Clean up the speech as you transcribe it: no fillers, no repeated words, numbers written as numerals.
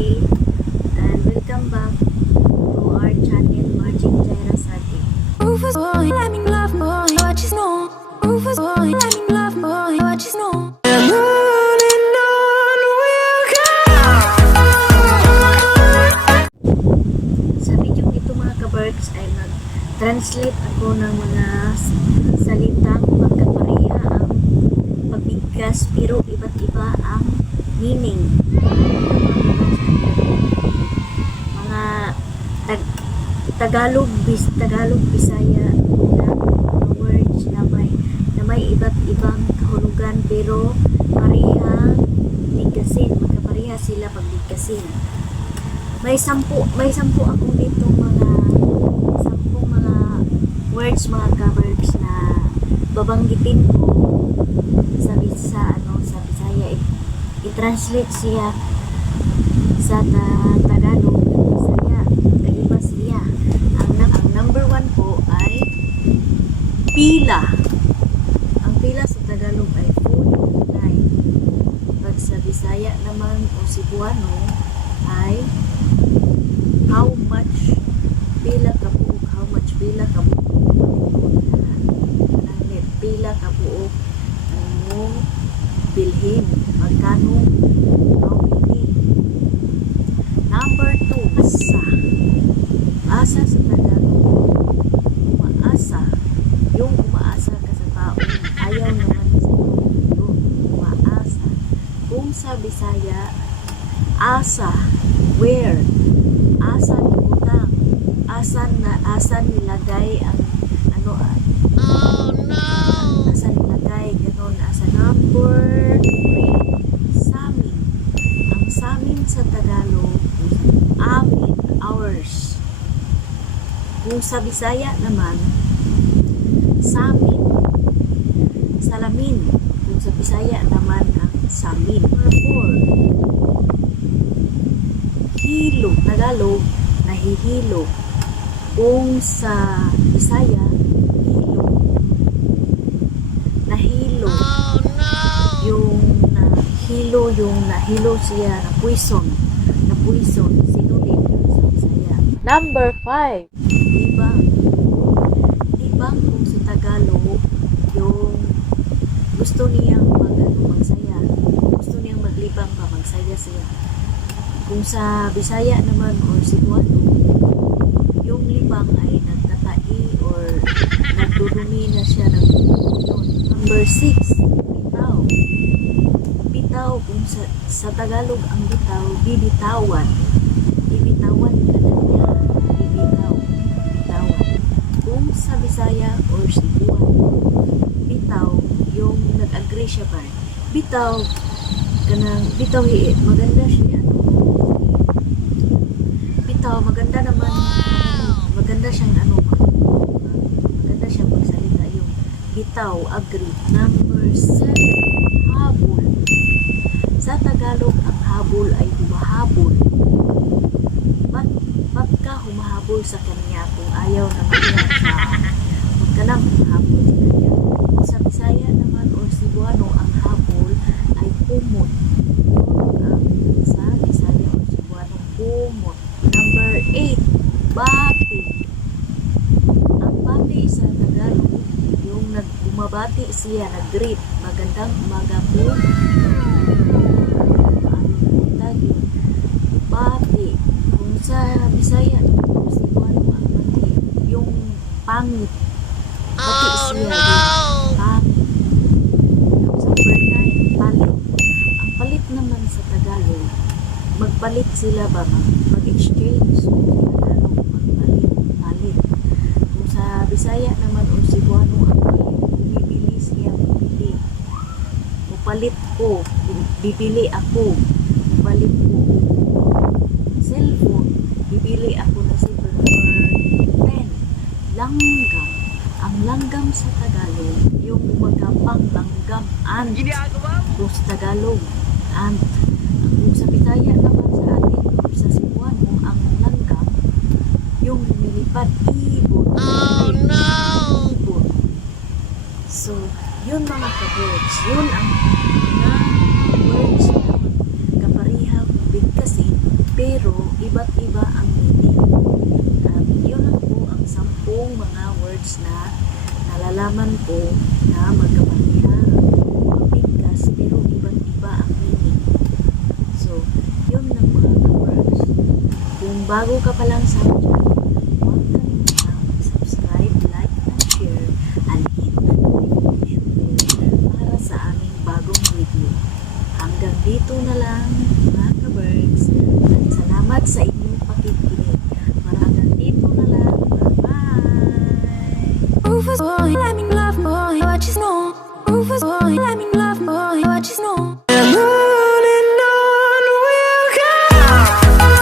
everybody, and welcome back to our channel Magic Jaira Sati. Rufus boy, let me love boy, what you know. Rufus boy, let me love boy, what you know. And on we'll go. Sa video ito mga kabarks ay mag-translate ako ng mga salitang magkapareha ang pagbigkas pero iba't iba ang meaning. Mga Tagalog, Bisaya na words na may iba't ibang kahulugan pero pareha bigkasin, magkapareha sila pagbigkasin. May sampu akong dito sampung mga words, mga keywords na babanggitin ko sa Bisaya. I-translate siya sa Tagalog, Bisaya, kaiba siya. Ang number 1 po ay pila. Ang pila sa Tagalog ay full line. Pag sa Bisaya naman o Cebuano ay how much pila ka buok, how much pila ka buok, pila ka buok ang bilhin, magkano ang bilhin. Number 2, asa sa Tagalog, umaasa, yung umaasa ka sa tao, ayaw naman sa yun, umaasa. Kung sa Bisaya, asa, where, asa nibutang, asa nilagay ang Oh no! asa nilagay, ganon. Asa number 3, samin. Ang samin sa Tagalog, amin, ours. Kung sa Bisaya naman, samin, salamin. Kung sa Bisaya naman ang samin. Number 4, hilo, Tagalog, nahihilo. Kung sa Bisaya, hilo. Nahilo. Oh no! Yung nahilo siya, na poison. Sinulid yun sa Bisaya. Number 5, libang. Libang kung sa Tagalog, yung gusto niyang magsaya. Gusto niyang maglibang pa, magsaya siya. Kung sa Bisaya naman or Cebuano, yung libang ay nagtatai or nagdudumi na siya ng yun. Number 6, bitaw. Bitaw, kung sa Tagalog ang bitaw, bibitawan. Bibitawan ka na niya. Bitawan. Kung sa Bisaya or Cebuano, bitaw, yung nag-agree siya ba? Bitaw, maganda siya. Bitaw, maganda naman. Maganda siyang maganda siyang magsalita yung bitaw, agree. Number 7, habol. Sa Tagalog, ang habol ay humahabol. Ba't ka humahabol sa kanya kung ayaw naman niya sa huwag ka nang humahabol sa kanya. Kung sa Bisaya naman o Cebuano, ang habol ay kumot. Ang sa Bisaya o Cebuano, kumot. Number 8, bati. Ang bati sa Tagalog, yung bumabati siya, nag-greet, magandang umaga po. Bati. Kung sa Bisaya, kung sa Cebuano, ang bati, yung pangit. Bati siya, pangit. Number 9, palit. Ang palit naman sa Tagalog, magpalit sila ba? Mag-exchange. Tagalog, palit. Kung sa Bisaya naman o Cebuano, ang palit, bibili siya, bibili. Palit ko, bibili ako. Palit ko. Cellphone, bibili ako na silver. Number 10, langgam. Ang langgam sa Tagalog, yung magapang langgam, and. Kung sa Tagalog, and. Kung sa Bisaya naman sa atin, kung sa Cebuano, ang langgam, yung lumilipad, ibon. Oh no! Ibon. So, yun mga ka-words. Yun ang mga words na kapariha bigkasin nalaman ko na magkapareha ang bigkas pero iba't iba ang meaning. So, yun lang mga ka-works. Kung bago ka pa lang sa channel, huwag kalimutang subscribe, like, and share, and hit the notification bell para sa aming bagong video. Hanggang dito na lang mga ka-works. Salamat sa inyong pakikinig. Hanggang dito na lang. Bye-bye! Rufus boy, let me